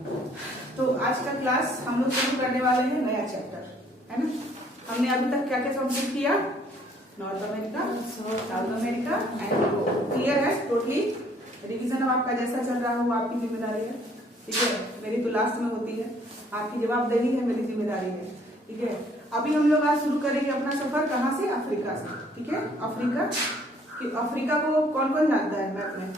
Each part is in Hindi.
तो आज का क्लास हम लोग शुरू करने वाले हैं नया चैप्टर, है ना। हमने अभी तक क्या क्या कंप्लीट किया? North America, south America and Europe. Clear है? टोटली रिवीजन अब आपका जैसा चल रहा है वो आपकी जिम्मेदारी है, ठीक है। मेरी तो लास्ट में होती है, आपकी जवाबदेही है, मेरी जिम्मेदारी है, ठीक है। अभी हम लोग आज शुरू करेंगे अपना सफर कहाँ से? अफ्रीका से, ठीक है। अफ्रीका को कौन कौन जानता है मैप में?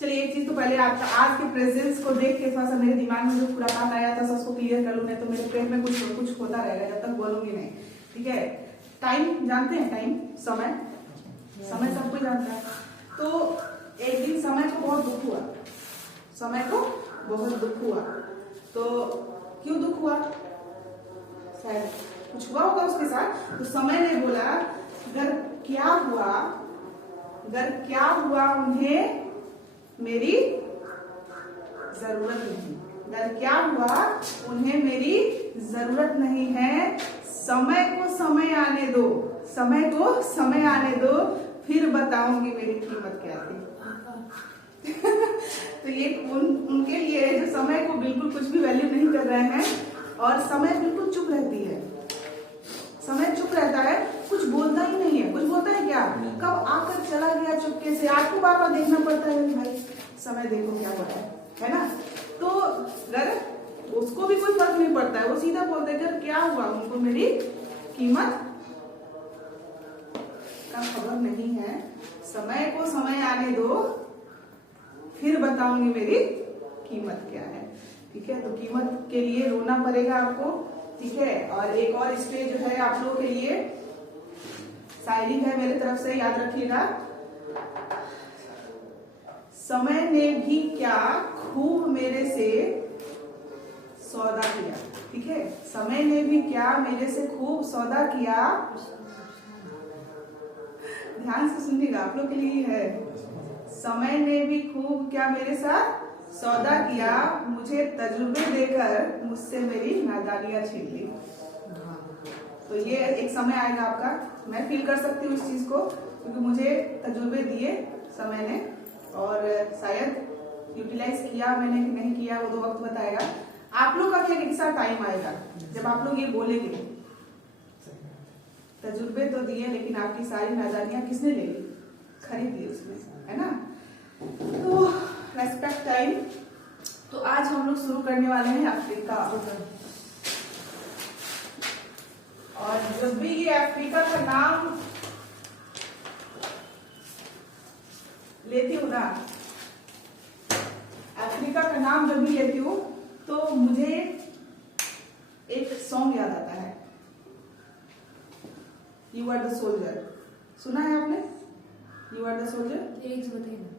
चलिए एक चीज तो पहले आपका आज के प्रेजेंस को देख के थोड़ा सा मेरे दिमाग में जो पूरा बात आया था उसको क्लियर कर लूं, नहीं तो मेरे पेट में कुछ होता रहेगा जब तक बोलूंगी नहीं, ठीक है। टाइम जानते हैं? टाइम, समय सब कोई जानता है। तो एक दिन समय को बहुत दुख हुआ, समय को बहुत दुख हुआ। तो क्यों दुख हुआ? शायद कुछ हुआ होगा उसके साथ। तो समय ने बोला अगर क्या हुआ उन्हें मेरी जरूरत नहीं, अगर क्या हुआ उन्हें मेरी जरूरत नहीं है। समय को समय आने दो, समय को समय आने दो, फिर बताऊंगी मेरी कीमत क्या थी। तो ये उनके लिए है जो समय को बिल्कुल कुछ भी वैल्यू नहीं कर रहे हैं और समय बिल्कुल चुप रहती है। समय चुप रहता है, कुछ बोलता ही नहीं है। कुछ बोलता है क्या? कब आकर चला गया चुपके से, आपको बार बार देखना पड़ता है भाई समय देखो क्या हो रहा है ना। तो अगर उसको भी कोई फर्क नहीं पड़ता है, वो सीधा बोलते हैं क्या हुआ उनको मेरी कीमत का खबर नहीं है। समय को समय आने दो, फिर बताऊंगी मेरी कीमत क्या है, ठीक है। तो कीमत के लिए रोना पड़ेगा आपको, ठीक है। और एक और स्टेज जो है आप लोगों के लिए शायरी है मेरी तरफ से, याद रखिएगा। समय ने भी क्या खूब मेरे से सौदा किया, ठीक है। समय ने भी क्या मेरे से खूब सौदा किया। ध्यान से सुनिएगा, आप लोग के लिए है। समय ने भी खूब क्या मेरे साथ सौदा किया, मुझे तजुर्बे देकर मुझसे मेरी नादानियां छीन ली। तो ये एक समय आएगा आपका, मैं फील कर सकती हूँ इस चीज को, क्योंकि मुझे तजुर्बे दिए समय ने और शायद यूटिलाइज किया मैंने कि नहीं किया वो तो वक्त बताएगा। आप लोग का क्या एक सा टाइम आएगा जब आप लोग ये बोलेंगे तजुर्बे तो दिए लेकिन आपकी सारी नादानियां किसने ले ली? खरीद ली उसमें, है ना। तो रेस्पेक्ट टाइम। तो आज हम लोग शुरू करने वाले हैं अफ्रीका। और जब भी ये अफ्रीका का नाम लेती हूँ ना, अफ्रीका का नाम जब भी लेती हूँ तो मुझे एक सॉन्ग याद आता है, यू आर द सोल्जर। सुना है आपने? You are the soldier. Lyrics बताइए।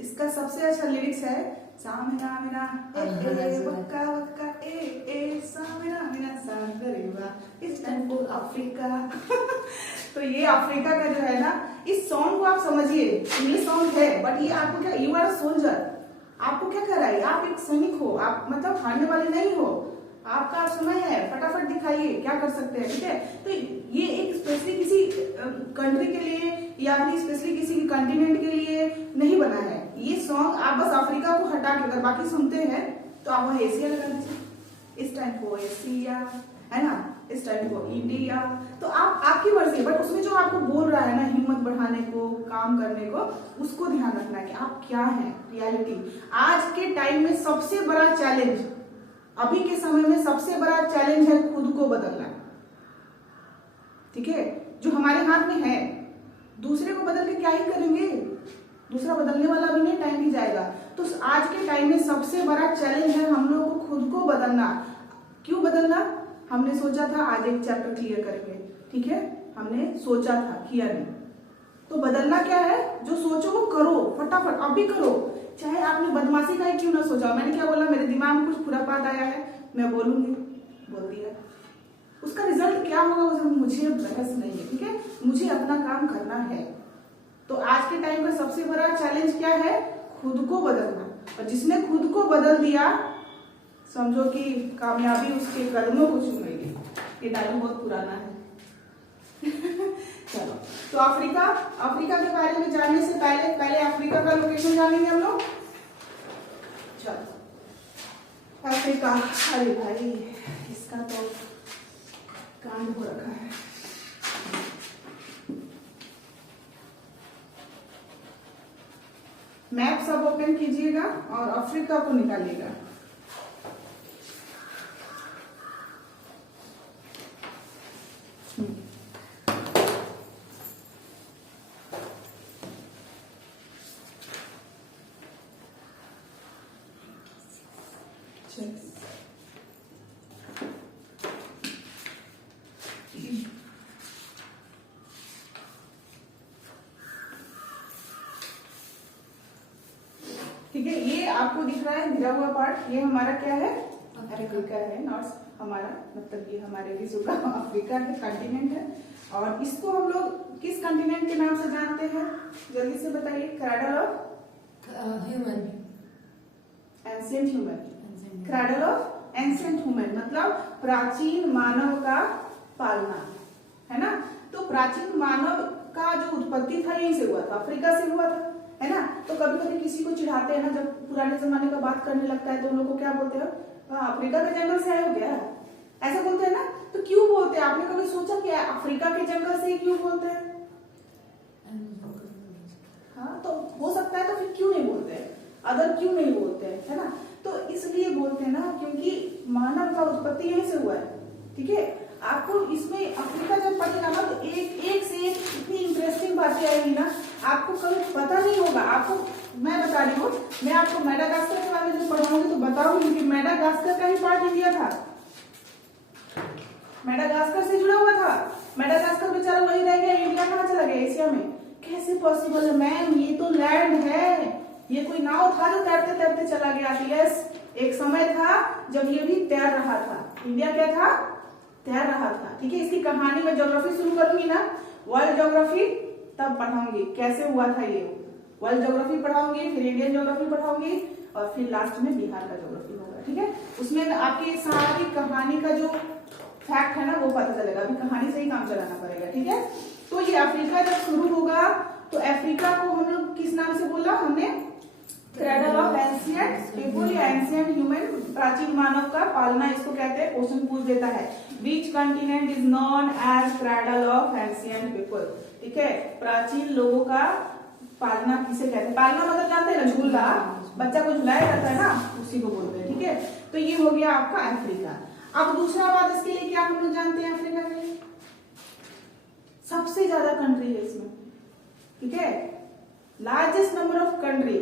इसका सबसे अच्छा लिरिक्स है सामिना मिना ए वक्का वक्का ए सामिना मिना सांदरेवा इट्स टाइम फॉर अफ्रीका। तो ये अफ्रीका का जो है ना, इस सॉन्ग को आप समझिए, इंग्लिश सॉन्ग है बट ये आपको क्या, यू आर सोल्जर, आपको क्या कर रहा है? आप एक सैनिक हो, आप मतलब हारने वाले नहीं हो, आपका समय है, फटाफट दिखाइए क्या कर सकते हैं, ठीक है। तो ये एक स्पेशली किसी कंट्री के लिए या फिर स्पेशली किसी कंटिनेंट के लिए नहीं बना है ये सॉन्ग। आप बस अफ्रीका को हटा के अगर बाकी सुनते हैं तो आप वहां एशिया लगा दीजिए, इस टाइम फॉर एशिया, है ना, इस टाइम फॉर इंडिया। तो आप आपकी मर्जी, बट उसमें जो आपको बोल रहा है ना हिम्मत बढ़ाने को, काम करने को, उसको ध्यान रखना है कि आप क्या हैं रियलिटी। आज के टाइम में सबसे बड़ा चैलेंज, अभी के समय में सबसे बड़ा चैलेंज है खुद को बदलना, ठीक है। जो हमारे हाथ में है, दूसरे को बदल के क्या ही करेंगे, दूसरा बदलने वाला भी नहीं, टाइम भी जाएगा। तो आज के टाइम में सबसे बड़ा चैलेंज है हम लोगों को खुद को बदलना। क्यों बदलना? हमने सोचा था आज एक चैप्टर क्लियर करेंगे, ठीक है, हमने सोचा था, किया नहीं। तो बदलना क्या है? जो सोचो वो करो, फटाफट अभी करो। चाहे आपने बदमाशी का ही क्यों ना सोचा, मैंने क्या बोला, मेरे दिमाग में कुछ खुरापात आया है, मैं बोलूंगी, बोल दिया, उसका रिजल्ट क्या होगा मुझे बहस नहीं है, ठीक है। मुझे अपना काम करना है। तो आज के टाइम का सबसे बड़ा चैलेंज क्या है? खुद को बदलना। और जिसने खुद को बदल दिया समझो कि कामयाबी उसके कदमों को चूमेगी। ये डायलॉग बहुत पुराना है। चलो, तो अफ्रीका के बारे में जानने से पहले अफ्रीका का लोकेशन जानेंगे हम लोग। चलो अफ्रीका, अरे भाई इसका तो कांड हो रखा है। मैप सब ओपन कीजिएगा और अफ्रीका को निकालिएगा। ठीक है, ये आपको दिख रहा है गिरा हुआ पार्ट, ये हमारा क्या है, अफ्रीका है। नॉर्थ हमारा मतलब ये हमारे विश्व का अफ्रीका है, कंटिनेंट है। और इसको हम लोग किस कंटिनेंट के नाम से जानते हैं, जल्दी से बताइए। Cradle of human, ancient human. Cradle of ancient human मतलब प्राचीन मानव का पालना, है ना। तो प्राचीन मानव का जो उत्पत्ति था यहीं से हुआ था, अफ्रीका से हुआ था, है ना। तो कभी कभी किसी को चिढ़ाते हैं ना, जब पुराने जमाने का बात करने लगता है तो उन लोग को क्या बोलते हैं, अफ्रीका के जंगल से आए हो क्या, ऐसा बोलते हैं ना। तो क्यों बोलते हैं, आपने कभी सोचा कि अफ्रीका के जंगल से क्यों बोलते हैं? हाँ, तो हो सकता है, तो फिर क्यों नहीं बोलते हैं, अदर क्यों नहीं बोलते हैं, है ना। तो इसलिए बोलते हैं ना, क्योंकि मानव का उत्पत्ति यहीं से हुआ है। ठीक है, आपको इसमें अफ्रीका जब पढ़ेगा ना तो एक से एक इतनी इंटरेस्टिंग बातें आएंगी ना, आपको कभी पता नहीं होगा। आपको मैं बता रही हूँ, मैं आपको मेडागास्कर के बारे में जब पढ़ाऊंगी तो बताऊंगी कि मेडागास्कर का ही पार्ट इंडिया था, मेडागास्कर से जुड़ा हुआ था। मेडागास्कर बेचारा वही रह गया, इंडिया कहाँ चला गया, एशिया में, कैसे पॉसिबल है मैम, ये तो लैंड है, ये कोई नाव था जो तैरते तैरते चला गया। यस, एक समय था जब ये भी तैर रहा था, इंडिया क्या था, तैर रहा था। ठीक है, इसकी कहानी में ज्योग्राफी शुरू करूंगी ना, वर्ल्ड ज्योग्राफी तब पढ़ाऊंगी कैसे हुआ था ये, वर्ल्ड ज्योग्राफी पढ़ाऊंगी, फिर इंडियन ज्योग्राफी पढ़ाऊंगी और फिर लास्ट में बिहार का ज्योग्राफी होगा। ठीक है, उसमें आपकी सारी कहानी का जो फैक्ट है ना वो पता चलेगा, अभी कहानी से ही काम चलाना पड़ेगा। ठीक है, तो ये अफ्रीका जब शुरू होगा तो अफ्रीका को हम लोग किस नाम से बोला हमने, क्रैडल ऑफ एंशिएंट पीपल या एंशिएंट ह्यूमन, प्राचीन मानव का पालना इसको कहते हैं। क्वेश्चन पूछ देता है, which continent is known as cradle of ancient people. ठीक है, प्राचीन लोगों का पालना किसे कहते हैं, पालना मतलब जानते हैं ना, झूला, बच्चा को झुलाया जाता है ना, उसी को बोलते हैं। ठीक है, तो ये हो गया आपका अफ्रीका। अब दूसरा बात इसके लिए क्या हम लोग जानते हैं, अफ्रीका में सबसे ज्यादा कंट्री है इसमें। ठीक है, लार्जेस्ट नंबर ऑफ कंट्री,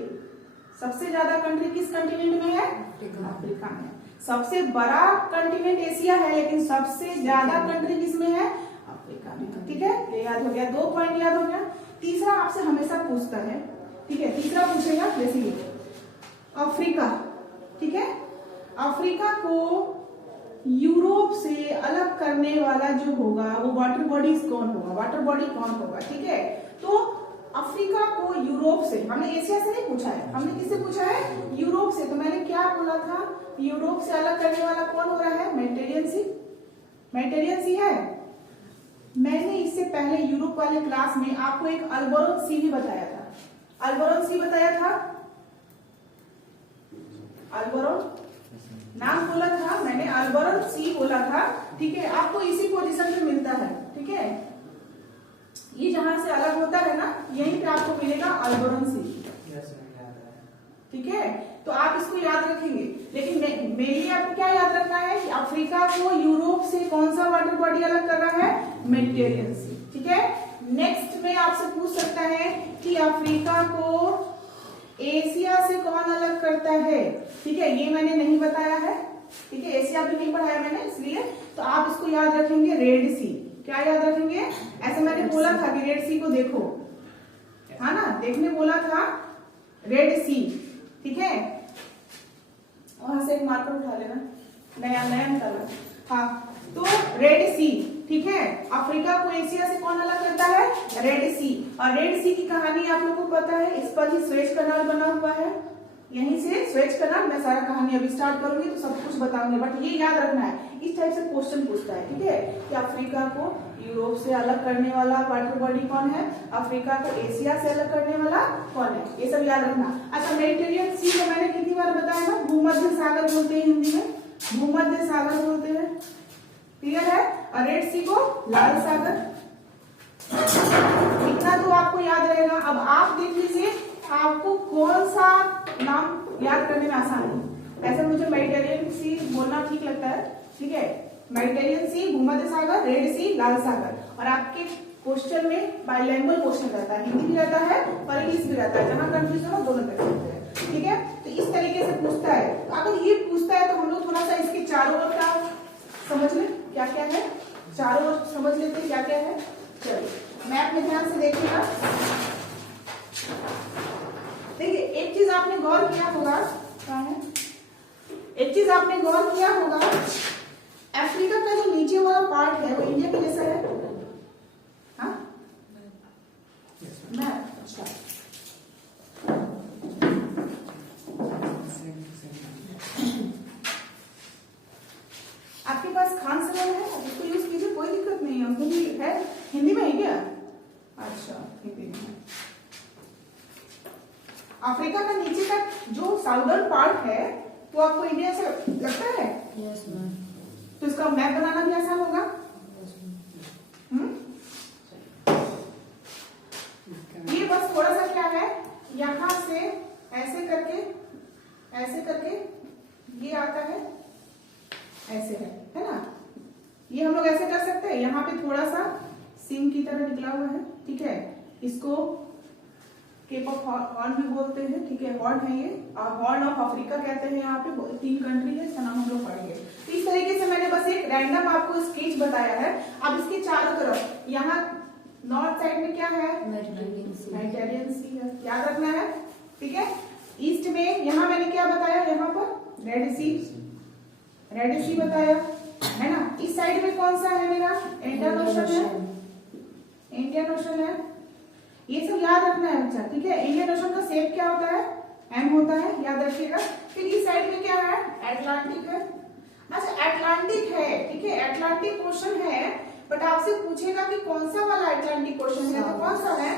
सबसे ज्यादा कंट्री किस कंटिनेंट में है, अफ्रीका में। सबसे बड़ा कंटिनेंट एशिया है, लेकिन सबसे ज्यादा कंट्री किसमें है, अफ्रीका में। ठीक है, ये याद हो गया, 2 पॉइंट याद हो गया। तीसरा आपसे हमेशा पूछता है, ठीक है, तीसरा पूछेगा जैसे ये अफ्रीका। ठीक है, अफ्रीका को यूरोप से अलग करने वाला जो होगा वो वाटर बॉडीज कौन होगा, वाटर बॉडी कौन होगा। ठीक है, तो अफ्रीका को यूरोप से, हमने एशिया से नहीं पूछा है, हमने किससे पूछा है, यूरोप से। तो मैंने क्या बोला था, यूरोप से अलग करने वाला कौन हो रहा है, मेडिटेरियन सी, मेडिटेरियन सी है। मैंने इससे पहले यूरोप वाले क्लास में आपको एक अल्बोरन सी भी बताया था, अल्बोरन सी बताया था, अल्बोरन नाम बोला था मैंने, अल्बोरन सी बोला था। ठीक है, आपको इसी पोजीशन पे मिलता है। ठीक है, ये जहां से अलग होता है ना, यहीं पे आपको मिलेगा अल्बोरन सी। ठीक है, तो आप इसको याद रखेंगे, लेकिन मेनली आपको क्या याद रखना है कि अफ्रीका को यूरोप से कौन सा वाटर बॉडी अलग कर रहा है, मेडिटेरियन सी। ठीक है, नेक्स्ट में आपसे पूछ सकता है कि अफ्रीका को एशिया से कौन अलग करता है। ठीक है, ये मैंने नहीं बताया है। ठीक है, एशिया भी नहीं पढ़ाया मैंने, इसलिए तो आप इसको याद रखेंगे, रेड सी। क्या याद रखेंगे, ऐसा मैंने बोला था कि रेड सी को देखो, हाँ ना, देखने बोला था, रेड सी। ठीक है, वहां से एक मार्कर उठा लेना, नया नया निकालना। हाँ, तो रेड सी। ठीक है, अफ्रीका को एशिया से कौन अलग करता है, रेड सी। और रेड सी की कहानी आप लोगों को पता है, इस पर ही स्वेज कनाल बना हुआ है, यहीं से स्वेज कनाल। मैं सारा कहानी अभी स्टार्ट करूंगी तो सब कुछ बताऊंगी, बट ये याद रखना है, इस टाइप से क्वेश्चन पूछता है। ठीक है, कि अफ्रीका को यूरोप से अलग करने वाला वाटर बॉडी कौन है, अफ्रीका को एशिया से अलग करने वाला कौन है, ये सब याद रखना। अच्छा, मेडिटेरियन सी को मैंने कितनी बार बताया था, भूमध्य सागर बोलते हैं हिंदी में, भूमध्य सागर बोलते हैं, क्लियर है। और रेड सी को लाल सागर, इतना तो आपको याद रहेगा। अब आप देख लीजिए आपको कौन सा नाम याद करने में आसान है। ऐसे मुझे मेडिटेरियन सी बोलना ठीक लगता है, ठीक है, मेडिटेरियन सी, भूमध्य सागर, रेड सी, लाल सागर। और आपके क्वेश्चन में बाइलैंग्वेज क्वेश्चन रहता है, हिंदी भी रहता है और इंग्लिश भी रहता है, जहां कंफ्यूजन हो दोनों कर सकते हैं, ठीक है। तो इस तरीके से पूछता है। अगर ये पूछता है तो हम लोग थोड़ा सा इसके चारों ओर का समझ लें क्या क्या है, चारों ओर समझ लेते हैं क्या क्या है। चलिए मैप में ध्यान से देखिएगा। देखिए एक चीज आपने गौर किया होगा, क्या है, एक चीज आपने गौर किया होगा, अफ्रीका का जो नीचे वाला पार्ट है वो इंडिया के जैसा है, हाँ मैप, अच्छा आपके पास खान सवाल है, उसको यूज कीजिए, कोई दिक्कत नहीं है, उसमें भी है। हिंदी में है क्या? अच्छा हिंदी में है। अफ्रीका का नीचे का जो साउदर्न पार्ट है वो आपको इंडिया से लगता है? Yes ma'am. तो इसका मैप बनाना भी आसान होगा। ये बस थोड़ा सा क्या है, यहां से ऐसे करके ये आता है, ऐसे है ना। ये हम लोग ऐसे कर सकते हैं, यहाँ पे थोड़ा सा सिंह की तरह निकला हुआ है, ठीक है। इसको केप ऑफ हॉर्न भी बोलते हैं, ठीक है, हॉर्न है ये, हॉर्न ऑफ अफ्रीका कहते हैं। यहाँ पे 3 कंट्री है, इसका नाम हम लोग पढ़ेंगे। तो इस तरीके से मैंने बस एक रैंडम आपको स्केच बताया है। अब इसके चारों तरफ, यहाँ नॉर्थ साइड में क्या है? मेडिटेरियन सी है, याद रखना है, ठीक है। ईस्ट में यहाँ मैंने क्या बताया, यहाँ पर रेड सी बताया है ना। इस साइड में कौन सा है मेरा? इंडियन ओशन है। ये सब याद रखना है बच्चा, ठीक है। इंडियन ओशन का शेप क्या होता है? एम होता है, याद रखिएगा। फिर इस साइड में क्या है? अटलांटिक है। अच्छा अटलांटिक है, ठीक है, अटलांटिक ओशन है, बट आपसे पूछेगा कि कौन सा वाला अटलांटिक ओशन है, तो कौन सा है?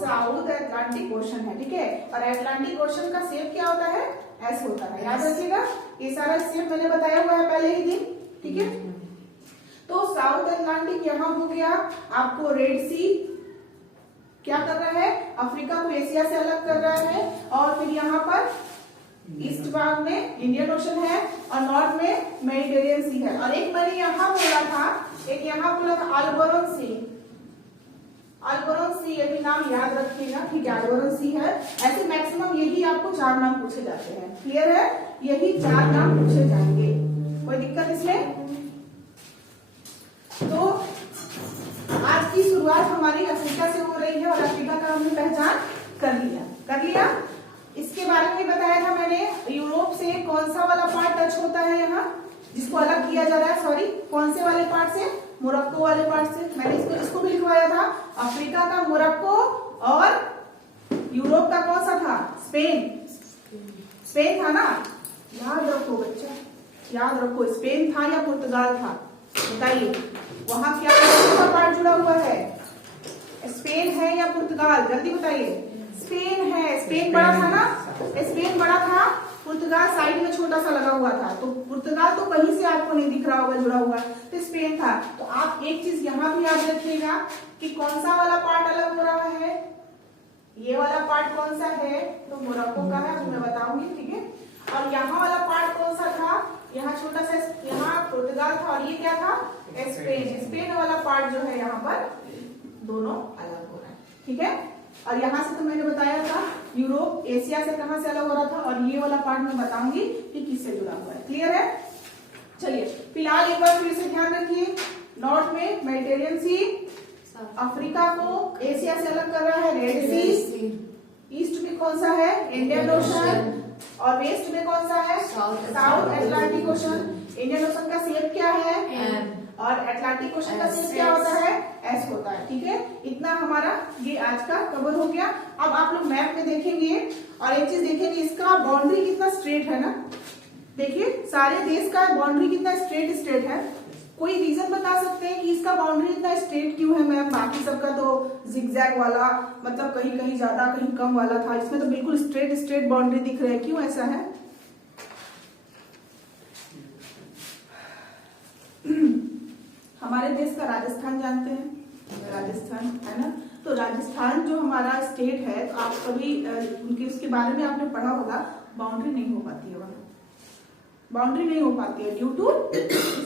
साउथ अटलांटिक ओशन है, ठीक है। और अटलांटिक ओशन का शेप क्या होता है? एस होता है, याद रखिएगा। ये सारा शेप मैंने बताया हुआ है पहले ही दिन, ठीक है। तो साउथ अटलांटिक यहाँ हो गया। आपको रेड सी क्या कर रहा है? अफ्रीका को एशिया से अलग कर रहा है। और फिर यहाँ पर ईस्ट भाग में इंडियन ओशन है और नॉर्थ में मेडिटेरियन सी है। और एक मैंने यहाँ बोला था, एक यहाँ बोला था अल्बोरन सी, ये भी नाम याद रखिएगा, ठीक है, अल्बोरन सी है। ऐसे मैक्सिमम यही आपको 4 नाम पूछे जाते हैं, क्लियर है। यही 4 नाम पूछे जाएंगे, कोई दिक्कत इसमें? तो आज की शुरुआत हमारी अफ्रीका से हो रही है और अफ्रीका का हमने पहचान कर लिया। इसके बारे में बताया था मैंने, यूरोप से कौन सा वाला पार्ट टच होता है यहाँ, जिसको अलग किया जा रहा है, सॉरी कौन से वाले पार्ट से? मोरक्को वाले पार्ट से। मैंने इसको भी लिखवाया था, अफ्रीका का मोरक्को और यूरोप का कौन सा था? स्पेन था ना, याद रखो बच्चा, याद रखो, स्पेन था या पुर्तगाल था, बताइए। वहां क्या का पार्ट जुड़ा हुआ है? स्पेन है या पुर्तगाल, जल्दी बताइए। स्पेन है, स्पेन बड़ा था ना, स्पेन बड़ा था, पुर्तगाल साइड में छोटा सा लगा हुआ था। तो पुर्तगाल तो कहीं से आपको नहीं दिख रहा होगा जुड़ा हुआ, तो स्पेन था। तो आप एक चीज यहाँ भी याद रखिएगा कि कौन सा वाला पार्ट अलग हो रहा है, ये वाला पार्ट कौन सा है? तो मोरक्को का है, मैं बताऊंगी, ठीक है। और यहाँ वाला पार्ट कौन सा था? यहाँ छोटा सा, यहाँ पुर्तगाल था और ये क्या था? स्पेन वाला पार्ट जो है यहाँ पर दोनों अलग हो रहा है, ठीक है। और यहाँ से तो मैंने बताया था यूरोप एशिया से कहां से अलग हो रहा था, और ये वाला पार्ट मैं बताऊंगी कि किससे जुड़ा हुआ है, क्लियर है। चलिए फिलहाल एक बार फिर से ध्यान रखिए, नॉर्थ में मेडिटेरियन सी, अफ्रीका को एशिया से अलग कर रहा है रेड सी, ईस्ट में कौन सा है? इंडियन ओशन, और वेस्ट में कौन सा है? South Atlantic ocean. Indian ocean का शेप क्या है? और अटलांटिक ओशन का शेप क्या होता है? एस होता है, ठीक है। इतना हमारा ये आज का कवर हो गया। अब आप लोग मैप में देखेंगे और एक चीज देखेंगे, इसका बाउंड्री कितना स्ट्रेट है ना, देखिए सारे देश का बाउंड्री कितना स्ट्रेट है। कोई रीजन बता सकते हैं कि इसका बाउंड्री इतना स्ट्रेट क्यों है मैम? बाकी सबका तो जिगजैग वाला, मतलब कहीं कहीं ज्यादा कहीं कम वाला था, इसमें तो बिल्कुल स्ट्रेट बाउंड्री दिख रहा है, क्यों ऐसा है? हमारे देश का राजस्थान जानते हैं, राजस्थान है ना। तो राजस्थान जो हमारा स्टेट है, तो आप कभी उनके उसके बारे में आपने पढ़ा होगा, बाउंड्री नहीं हो पाती है वहां, बाउंड्री नहीं हो पाती है ड्यू टू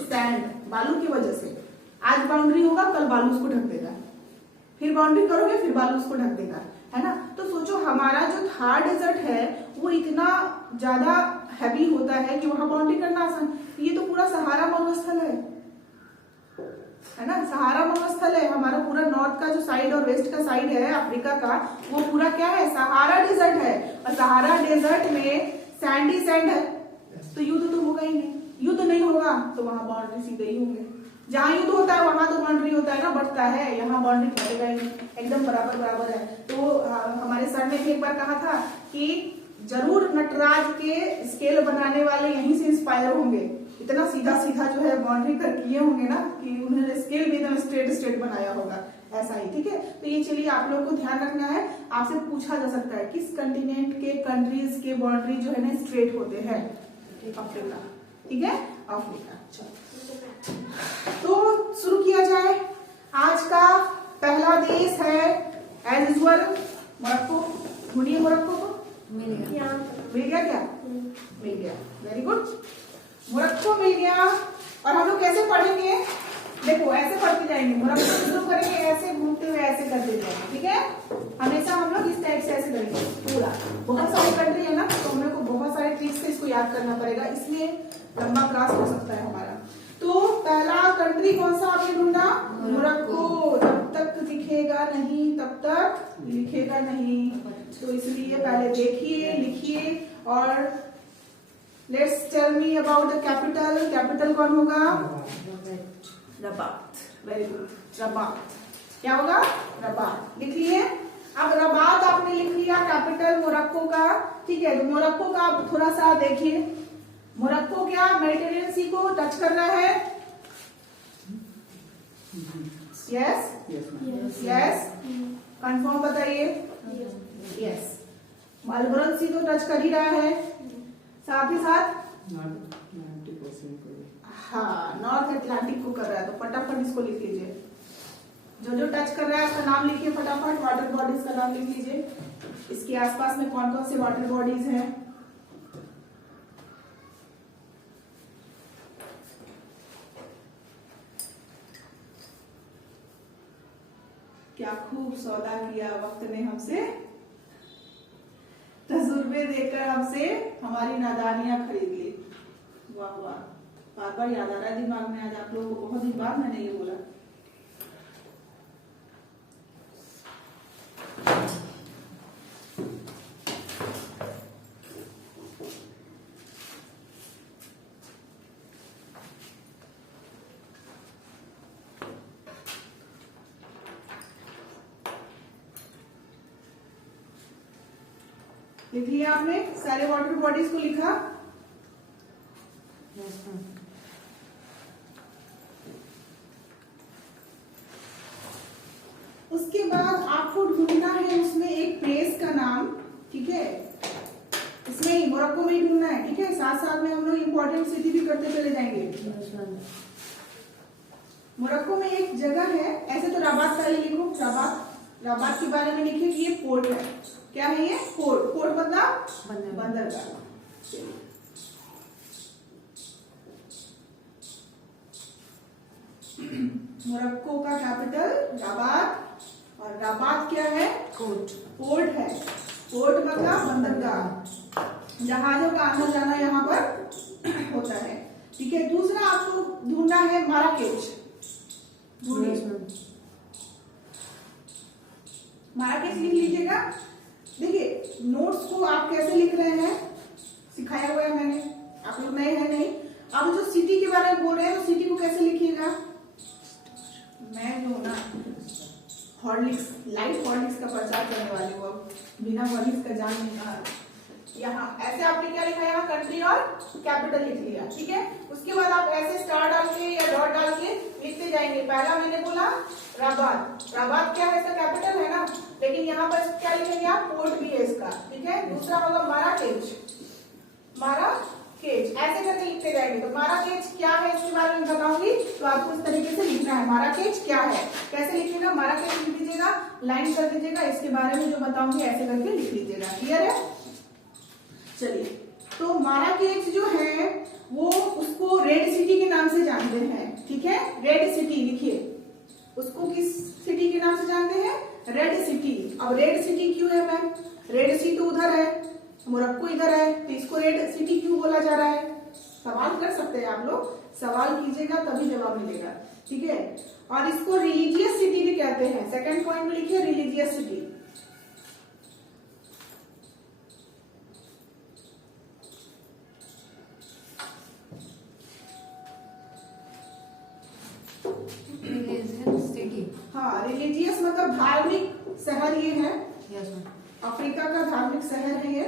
सैंड, बालू की वजह से। आज बाउंड्री होगा, कल बालू उसको ढक देगा, फिर बाउंड्री करोगे, फिर बालू उसको ढक देगा, है ना। तो सोचो हमारा जो थार डेजर्ट है वो इतना ज्यादा हैवी होता है कि वहां बाउंड्री करना आसान। ये तो पूरा सहारा मरुस्थल है ना, सहारा मरुस्थल है। हमारा पूरा नॉर्थ का जो साइड और वेस्ट का साइड है अफ्रीका का, वो पूरा क्या है, सहारा डेजर्ट है। और सहारा डेजर्ट में सैंड ही सैंड है, तो युद्ध तो होगा ही नहीं। युद्ध नहीं होगा तो वहां बाउंड्री सीधे ही होंगे। जहां युद्ध होता है वहां तो बाउंड्री होता है ना, बढ़ता है, यहाँ बाउंड्री बढ़ेगा ही, एकदम बराबर बराबर है। तो हमारे सर ने भी एक बार कहा था कि जरूर नटराज के स्केल बनाने वाले यहीं से इंस्पायर होंगे, इतना सीधा सीधा जो है बाउंड्री कर किए होंगे ना कि उन्होंने स्केल भी एकदम स्ट्रेट स्ट्रेट बनाया होगा, ऐसा ही। ठीक है, तो ये चलिए आप लोग को ध्यान रखना है। आपसे पूछा जा सकता है किस कंटिनेंट के कंट्रीज के बाउंड्री जो है ना स्ट्रेट होते हैं, अफ्रीका। ठीक है, अफ्रीका। तो शुरू किया जाए। आज का पहला देश है एज यूजुअल मोरक्को। ढूंढिए मोरक्को को, मिल गया क्या? मिल गया, वेरी गुड। मोरक्को मिल गया। और हम लोग कैसे पढ़ेंगे, देखो ऐसे पढ़ते जाएंगे, मोरक्को शुरू करेंगे ऐसे घूमते हुए ऐसे करते जाएंगे। ठीक है, हमेशा हम लोग इस टाइप से ऐसे करेंगे पूरा। बहुत सारी कंट्री है ना, तो हम लोग को बहुत सारे ट्रिक्स से इसको याद करना पड़ेगा, इसलिए लंबा क्लास हो सकता है हमारा। तो पहला कंट्री कौन सा आपने ढूंढा? मोरक्को। जब तक दिखेगा नहीं तब तक लिखेगा नहीं, तो इसलिए पहले देखिए, लिखिए। और let's tell me about the capital. Capital कौन होगा? रबात। Very good, Rabat. क्या होगा? रबात। लिख लिए। अब रबात आपने लिख लिया कैपिटल मोरक्को का। ठीक है, तो मोरक्को का आप थोड़ा सा देखिए। मोरक्को क्या मेडिटेरियन सी को टच कर रहा है? यस यस, कंफर्म बताइए। यस, मालबोरन सी तो टच कर ही रहा है, साथ ही साथ हाँ नॉर्थ अटलांटिक को कर रहा है। तो फटाफट इसको लिख लीजिए, जो जो टच कर रहा है उसका नाम लिखिए फटाफट। वाटर बॉडीज का नाम लिख लीजिए, इसके आसपास में कौन कौन से वाटर बॉडीज हैं। क्या खूब सौदा किया वक्त ने हमसे, तजुर्बे देकर हमसे हमारी नादानियां खरीद ली। वाह वाह, बार बार याद आ रहा है दिमाग में आज आप लोगों को, बहुत दिन बाद मैंने ये बोला। लिख लिया आपने सारे वाटर बॉडीज को लिखा? उसके बाद आपको ढूंढना है उसमें एक प्लेस का नाम। ठीक है, इसमें ही मोरक्को में ही ढूंढना है। ठीक है, साथ साथ में हम लोग इंपॉर्टेंट सिटी भी करते चले जाएंगे। मोरक्को में एक जगह है, ऐसे तो रबात का ही लिखो, रबात। रबात के बारे में लिखिए कि ये पोर्ट है। क्या है ये? पोर्ट। पोर्ट मतलब बंदरगाह। मोरक्को का कैपिटल रबात, और रबात क्या है? पोर्ट। पोर्ट है। पोर्ट मतलब बंदरगाह, जहाजों का आना जाना यहाँ पर होता है। ठीक है, दूसरा आपको ढूंढना है माराकेच। माराकेच लिख लीजिएगा। देखिए नोट्स को आप कैसे लिख रहे हैं सिखाया हुआ है मैंने, आप लोग नए हैं नहीं। अब जो सिटी के बारे में बोल रहे हैं तो सिटी को कैसे लिखिएगा? मैं जो ना हॉर्लिक्स, लाइट हॉर्लिक्स का प्रचार करने वाली हूँ, अब बिना हॉर्लिक्स का जान नहीं कहा। यहाँ ऐसे आपने क्या लिखा? यहाँ कंट्री और कैपिटल लिख लिया। ठीक है, उसके बाद आप ऐसे स्टार डाल के या डॉट डाल के लिखते जाएंगे। पहला मैंने बोला रबात। रबात क्या है? इसका कैपिटल है ना, लेकिन यहाँ पर क्या लिखेंगे आप? पोर्ट भी है इसका। ठीक है, दूसरा होगा माराकेच। माराकेच केज, ऐसे करके लिखते जाएंगे। तो माराकेच क्या है इसके बारे में बताऊंगी, तो आपको इस तरीके से लिखना है। माराकेच क्या है, कैसे लिखिएगा, माराकेच लिख दीजिएगा, लाइन कर दीजिएगा, इसके बारे में जो बताऊंगी ऐसे करके लिख लीजिएगा। क्लियर है? चलिए, तो माराकेच जो है वो उसको रेड सिटी के नाम से जानते हैं। ठीक है, रेड सिटी लिखिए, उसको किस सिटी के नाम से जानते हैं? Red city. अब रेड सिटी क्यों है मैम? रेड सी तो उधर है, मोरक्को इधर है, तो इसको रेड सिटी क्यों बोला जा रहा है? सवाल कर सकते हैं आप लोग, सवाल कीजिएगा तभी जवाब मिलेगा। ठीक है, और इसको रिलीजियस सिटी भी कहते हैं। सेकंड पॉइंट में लिखिए रिलीजियस सिटी। हाँ, रिलीजियस मतलब धार्मिक शहर ये है। अफ्रीका का धार्मिक शहर है ये।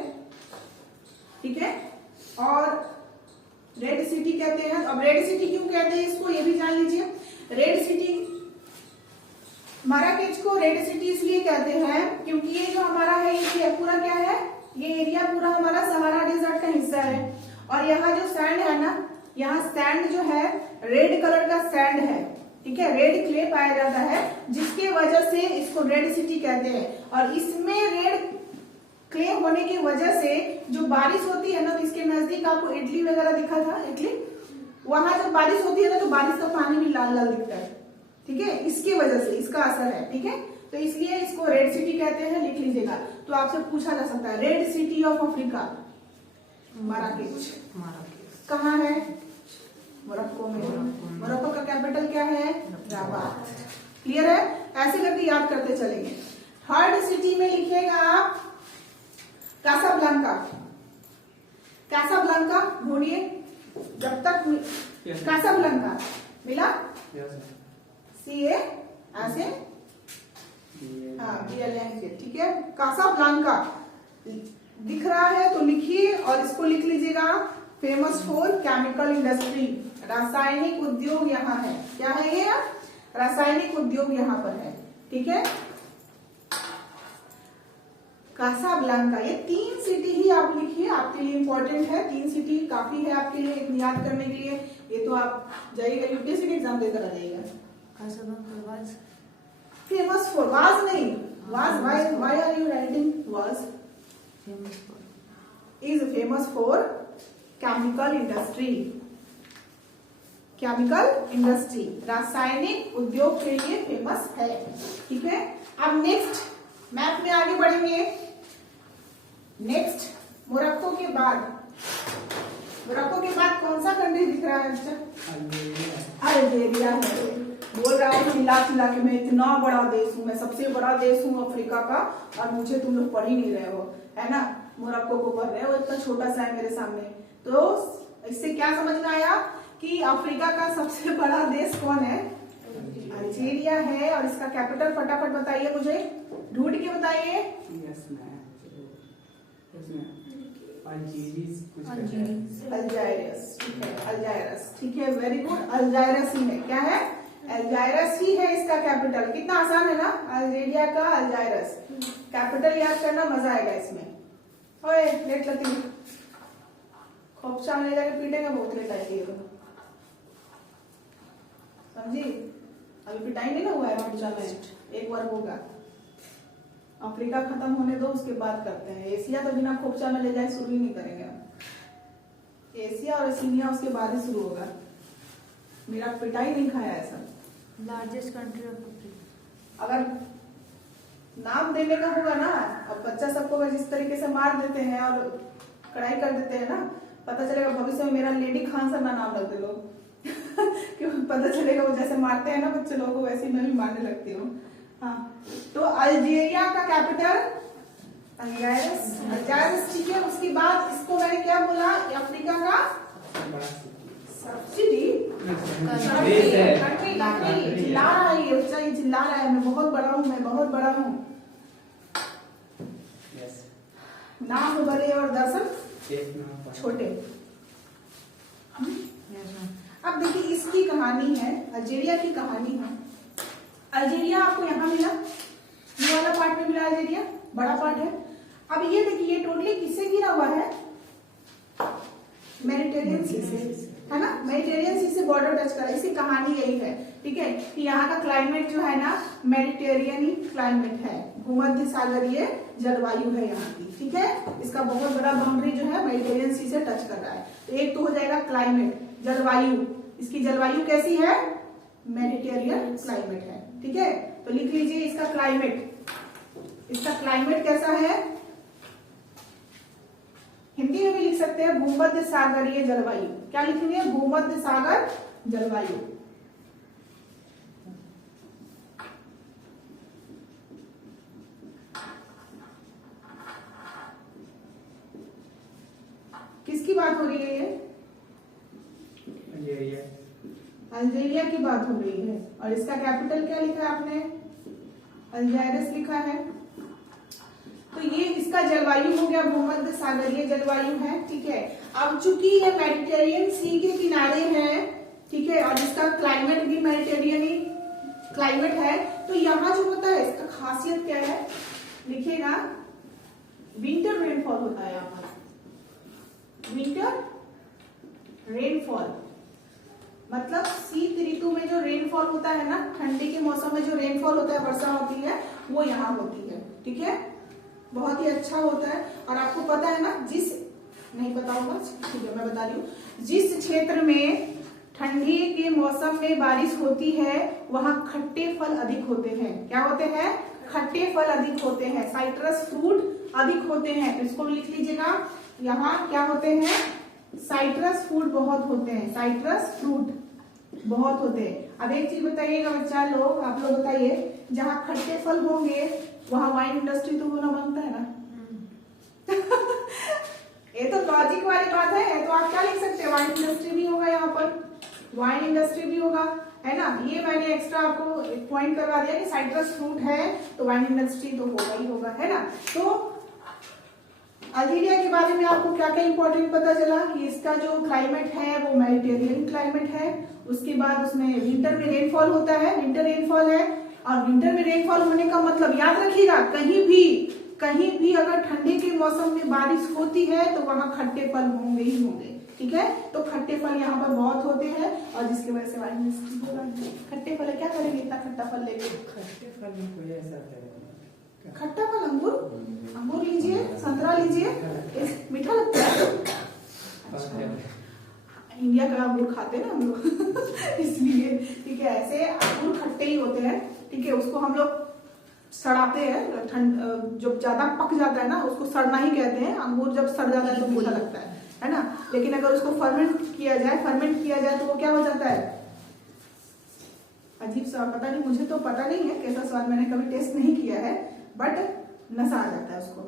ठीक है, और रेड सिटी कहते हैं। अब रेड सिटी क्यों कहते हैं इसको, ये भी जान लीजिए। रेड सिटी, माराकेच को रेड सिटी इसलिए कहते हैं क्योंकि ये जो हमारा है ये पूरा क्या है, ये एरिया पूरा हमारा सहारा डेजर्ट का हिस्सा है। और यहाँ जो सैंड है ना, यहाँ सैंड जो है रेड कलर का सैंड है। ठीक है, रेड क्ले पाया जाता है, जिसके वजह से इसको रेड सिटी कहते हैं। और इसमें रेड क्ले होने की वजह से जो बारिश होती है ना, तो इसके नजदीक आपको इटली वगैरह दिखा था, इटली, वहां जब बारिश होती है ना तो बारिश का पानी भी लाल लाल दिखता है। ठीक है, इसकी वजह से इसका असर है। ठीक है, तो इसलिए इसको रेड सिटी कहते हैं, लिख लीजिएगा। तो आपसे पूछा जा सकता है red city of Africa Marrakech कहाँ है? मोरक्को में। मोरक्को का कैपिटल क्या है? राबात। क्लियर है? ऐसे करके याद करते चलेंगे। थर्ड सिटी में लिखिएगा आप कासाब्लांका। कासाब्लांका ढूंढिए जब तक। कासाब्लांका मिला? CA ऐसे, हाँ BLANK। ठीक है, कासाब्लांका दिख रहा है तो लिखिए, और इसको लिख लीजिएगा फेमस फॉर केमिकल इंडस्ट्री। रासायनिक उद्योग यहाँ है। क्या है ये? रासायनिक उद्योग यहाँ पर है। ठीक है, कासाब्लांका। ये 3 सिटी ही आप लिखिए, आपके लिए इंपॉर्टेंट है। 3 सिटी काफी है आपके लिए याद करने के लिए। ये तो आप जाइएगा यूपीएससी के एग्जाम देकर आ जाइएगा। फेमस फॉर, वाज नहीं, was, why are you writing was? Is famous for chemical industry. Chemical industry रासायनिक उद्योग के लिए फेमस है। ठीक है, अब नेक्स्ट मैप में आगे बढ़ेंगे। नेक्स्ट मोरक्को के बाद कौन सा कंट्री दिख रहा है बच्चा? अल्जीरिया है। बोल रहा है चिल्ला चिल्ला के मैं इतना बड़ा देश हूँ, मैं सबसे बड़ा देश हूँ अफ्रीका का, और मुझे तुम लोग पढ़ ही नहीं रहे हो, है ना? मोरक्को को पढ़ रहे हो, इतना छोटा सा है मेरे सामने। तो इससे क्या समझ में आया कि अफ्रीका का सबसे बड़ा देश कौन है? अल्जीरिया है। और इसका कैपिटल फटाफट बताइए मुझे, ढूंढ के बताइए। अल्जायरस। ठीक है, अल्जायरस। ठीक है, वेरी गुड। अल्जायरस ही है। क्या है? अल्जायरस ही है इसका कैपिटल। कितना आसान है ना, अल्जीरिया का अल्जायरस। कैपिटल याद करना, मजा आएगा इसमें। ओए लेट लती खोपचा में ले जाके पीटेंगे बहुत लेट आएगी, समझी? अभी पिटाई नहीं ना हुआ है खोपचा में, एक बार होगा। अफ्रीका खत्म होने दो, उसके बाद करते हैं। एशिया तो बिना खोपचा में ले जाए शुरू ही नहीं करेंगे हम। एशिया और एशिया उसके बाद ही शुरू होगा। मेरा पिटाई नहीं खाया है सब। Largest country of Africa. अगर नाम देने का होगा ना, अब बच्चा सबको जिस तरीके से मार देते हैं और कड़ाई कर देते हैं ना, पता चलेगा भविष्य में मेरा लेडी खान सर ना नाम रख दे लोग। क्यों? पता चलेगा वो जैसे मारते हैं ना बच्चे लोगों को, वैसे ही मैं भी मारने लगती हूँ। हाँ, तो अल्जीरिया का कैपिटल अल्जायरस। अल्जायरस। ठीक है, उसके बाद इसको मैंने क्या बोला? अफ्रीका का सब्सिडी कंट्री। चिल्ला रहा है ये बच्चा, ये चिल्ला रहा है मैं बहुत बड़ा हूँ, मैं बहुत बड़ा हूँ। नाम बड़े और दर्शन छोटे। अब देखिए इसकी कहानी है, अल्जीरिया की कहानी है। अल्जीरिया आपको यहाँ मिला, ये वाला पार्ट में मिला मेडिटेरियन सी से, है ना, मेडिटेरियन सी से बॉर्डर टच करा, इसकी कहानी यही है, ठीक है, कि यहाँ का क्लाइमेट जो है ना मेडिटेरियन क्लाइमेट है, भूमध्य सागरीय जलवायु है यहाँ की, ठीक है, इसका बहुत बड़ा बाउंड्री जो है मेडिटेरियन सी से टच कर रहा है। तो एक तो हो जाएगा क्लाइमेट, जलवायु, इसकी जलवायु कैसी है, मेडिटेरियन क्लाइमेट है, ठीक है। तो लिख लीजिए इसका क्लाइमेट, इसका क्लाइमेट कैसा है, हिंदी में भी लिख सकते हैं भूमध्य सागरीय जलवायु, क्या लिखेंगे, भूमध्य सागर जलवायु। किसकी बात हो रही है ये, अल्जीरिया की बात हो रही है, और इसका कैपिटल क्या लिखा है आपने, अल्जायरस लिखा है। तो ये इसका जलवायु हो गया, भूमध्य सागरीय जलवायु है, ठीक है। अब चूंकि ये मेडिटेरियन सी के किनारे है, ठीक है, और इसका क्लाइमेट भी मेडिटेरियन क्लाइमेट है, तो यहाँ जो होता है इसका खासियत क्या है, लिखिएगा, विंटर रेनफॉल होता है यहाँ पर, विंटर रेनफॉल मतलब शीत ऋतु में जो रेनफॉल होता है ना, ठंडी के मौसम में जो रेनफॉल होता है, वर्षा होती है, वो यहाँ होती है, ठीक है, बहुत ही अच्छा होता है। और आपको पता है ना, जिस नहीं पता होगा, ठीक है मैं बता रही हूँ, जिस क्षेत्र में ठंडी के मौसम में बारिश होती है वहां खट्टे फल अधिक होते हैं, क्या होते हैं, खट्टे फल अधिक होते हैं, साइट्रस फ्रूट अधिक होते हैं। तो इसको लिख लीजिएगा, यहाँ क्या होते हैं, साइट्रस फ्रूट बहुत होते हैं, साइट्रस फ्रूट बहुत होते हैं। अब एक चीज बताइएगा बच्चा लोग, आप लोग बताइए, जहाँ खट्टे फल होंगे वहां वाइन इंडस्ट्री तो होना बनता है ना। ये तो लॉजिक वाली बात है, तो आप क्या लिख सकते हैं, वाइन इंडस्ट्री भी होगा यहाँ पर, वाइन इंडस्ट्री भी होगा, है ना। ये मैंने एक्स्ट्रा आपको एक पॉइंट करवा दिया कि साइट्रस फ्रूट है तो वाइन इंडस्ट्री तो होगा ही होगा, है ना। तो अल्जीरिया के बारे में आपको क्या क्या इंपॉर्टेंट पता चला कि इसका जो क्लाइमेट है वो मेडिटेरियन क्लाइमेट है, उसके बाद उसमें विंटर में रेनफॉल होता है, विंटर रेनफॉल है, और विंटर में रेनफॉल होने का मतलब याद रखिएगा, कहीं भी अगर ठंडी के मौसम में बारिश होती है तो वहां खट्टे फल होंगे ही होंगे, ठीक है। तो खट्टे फल यहाँ पर बहुत होते हैं, और जिसकी वजह से वाइन खट्टे फल क्या करेंगे इतना खट्टा फल लेके, खट्टे फल में कोई ऐसा खट्टा फल, अंगूर लीजिए, संतरा लीजिए, मीठा लगता है, अच्छा। इंडिया का अंगूर खाते हैं ना हम लोग इसलिए, ठीक है, ऐसे अंगूर खट्टे ही होते हैं, ठीक है। उसको हम लोग सड़ाते हैं, ठंड जब ज्यादा पक जाता है ना उसको सड़ना ही कहते हैं, अंगूर जब सड़ जाता है तो मीठा लगता है ना। लेकिन अगर उसको फर्मेंट किया जाए तो वो क्या हो जाता है, अजीब सा, पता नहीं, मुझे तो पता नहीं है कैसा स्वाद, मैंने कभी टेस्ट नहीं किया है, बट नशा आ जाता है उसको।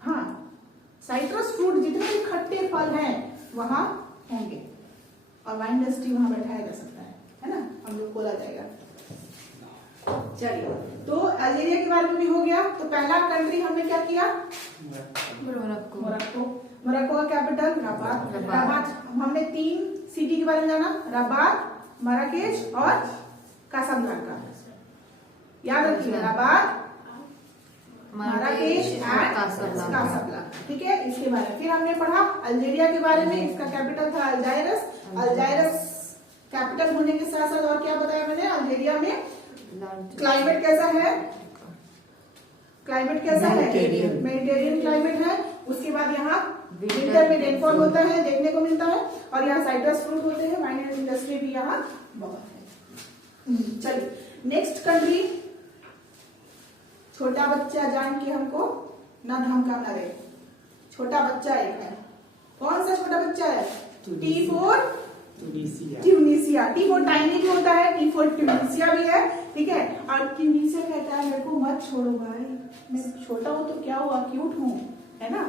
हाँ, साइट्रस फ्रूट जितने भी खट्टे फल हैं वहां होंगे, और वाइन इंडस्ट्री वहां बैठाया जा सकता है ना, हम लोग खोला जाएगा। चलिए, तो अल्जीरिया के बारे में भी हो गया। तो पहला कंट्री हमने क्या किया, मोरक्को का कैपिटल रबात। हमने 3 सिटी के बारे में जाना, रबात, मराकेश और कासाब्लांका। याद रखिए, रबात, मराकेश एंड कासाब्लांका, ठीक है। इसके बारे में फिर हमने पढ़ा अल्जीरिया के बारे में, इसका कैपिटल था अल्जायरस। अल्जायरस कैपिटल होने के साथ साथ और क्या बताया मैंने, अल्जीरिया में क्लाइमेट कैसा है, मेडिटेरियन क्लाइमेट है। उसके बाद यहाँ विंटर में रेनफॉल होता है, देखने को मिलता है, और यहाँ साइट्रस फ्रूट होते हैं, वाइन इंडस्ट्री भी यहाँ बहुत है। चलिए नेक्स्ट कंट्री, छोटा बच्चा जान के हमको ना धमका ना रहे, छोटा बच्चा एक है, कौन सा छोटा बच्चा है, T for Tunisia. T for tiny भी होता है, टी फॉर ट्यूनिसिया भी है, ठीक है। और ट्यूनिसिया कहता है मेरे को मत छोड़ो भाई, मैं छोटा हूं तो क्या हुआ, क्यूट हूं, है ना।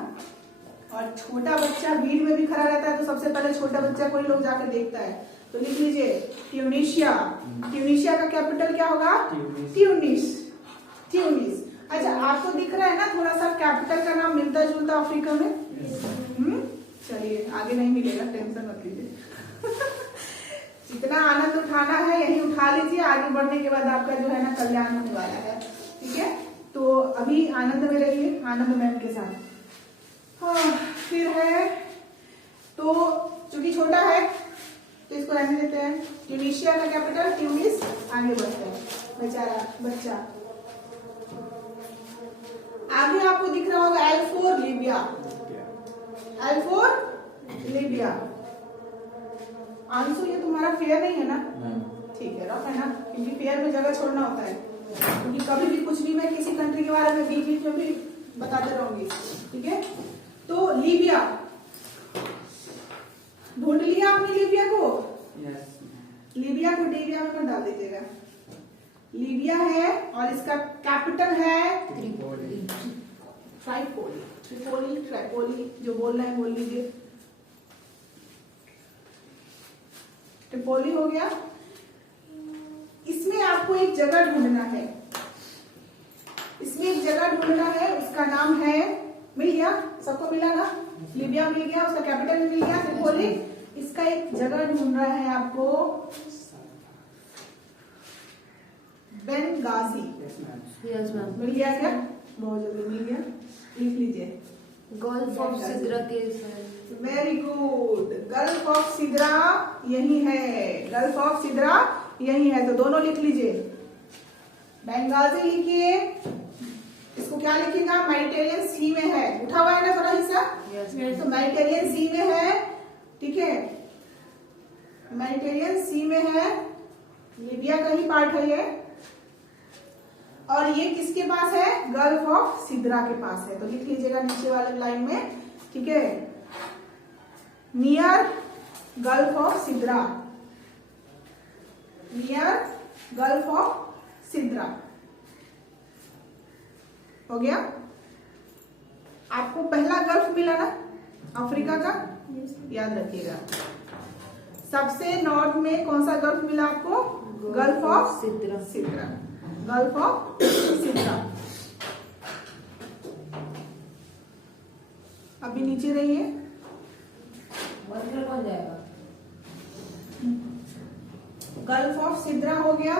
और छोटा बच्चा भीड़ में भी खड़ा रहता है तो सबसे पहले छोटा बच्चा कोई लोग जाकर देखता है। तो लिख लीजिए ट्यूनिशिया। ट्यूनिशिया का कैपिटल क्या होगा, ट्यूनिस। अच्छा, आपको दिख रहा है ना थोड़ा सा कैपिटल का नाम मिलता जुलता अफ्रीका में। चलिए आगे नहीं मिलेगा, टेंशन मत लीजिए। जितना आनंद उठाना है यही उठा लीजिए, आगे बढ़ने के बाद आपका जो है ना कल्याण होने वाला है, ठीक है। तो अभी आनंद में रहिए, आनंद मैम के साथ। हाँ। फिर है तो चूंकि छोटा है तो इसको रहने देते हैं। ट्यूनीशिया का कैपिटल ट्यूनिस, आगे बढ़ते हैं। बेचारा बच्चा, आगे आपको दिख रहा होगा L4 लीबिया, L4 लीबिया। आंसू ये तुम्हारा फेयर नहीं है ना? ठीक है, रफ है ना, क्योंकि फेयर में जगह छोड़ना होता है, क्योंकि कभी भी कुछ भी मैं किसी कंट्री के बारे में बीच बीच में भी बताते रहूंगी। ठीक है, तो लीबिया ढूंढ लिया आपने लीबिया को? लीबिया को लीबिया में मत डाल दीजिएगा। लीबिया है और इसका कैपिटल है ट्रिपोली। ट्रिपोली जो बोल रहे हैं बोल लीजिए। ट्रिपोली हो गया। इसमें आपको एक जगह ढूंढना है, इसमें एक जगह ढूंढना है, उसका नाम है, मिल गया सबको? मिला ना? लीबिया मिल गया, उसका कैपिटल भी मिल गया ट्रिपोली। इसका एक जगह ढूंढ रहा है आपको, बेंगाजी। मिल गया क्या? बहुत जल्दी मिल गया, लिख लीजिए। गल्फ ऑफ सिद्रा के very good, gulf of Sidra यही है, गल्फ ऑफ सिद्रा यही है, तो दोनों लिख लीजिए। बेंगाजी लिखिए, इसको क्या लिखिएगा? मेडिटेरियन सी में है, उठा हुआ है ना थोड़ा हिस्सा? तो मेडिटेरियन सी में है, ठीक है, मेडिटेरियन सी में है, लीबिया का ही पार्ट है ये। और ये किसके पास है? गल्फ ऑफ सिद्रा के पास है, तो लिख लीजिएगा नीचे वाले लाइन में। ठीक है, near gulf of Sidra, near gulf of Sidra. हो गया? आपको पहला गल्फ मिला ना अफ्रीका का, याद रखिएगा। सबसे नॉर्थ में कौन सा गल्फ मिला आपको? Gulf of Sidra, gulf of Sidra. अभी नीचे रहिए, गल्फ ऑफ सिद्रा हो गया।